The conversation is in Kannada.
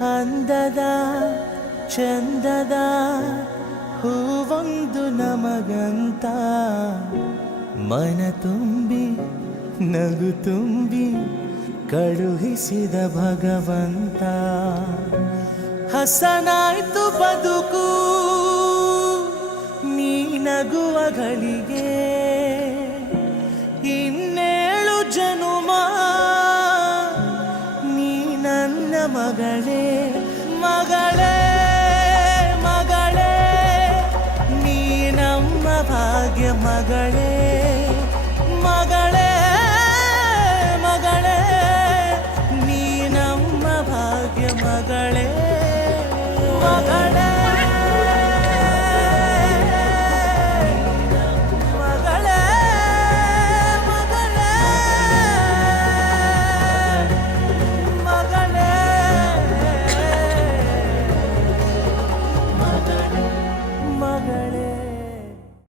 ಅಂದದ ಚಂದದ ಹೂವೊಂದು ನಮಗಂತ ಮನ ತುಂಬಿ ನಗು ತುಂಬಿ ಕಳುಹಿಸಿದ ಭಗವಂತ. ಹಸನಾಯ್ತು ಬದುಕು ನೀ ನಗುವ ಗಳಿಗೆ.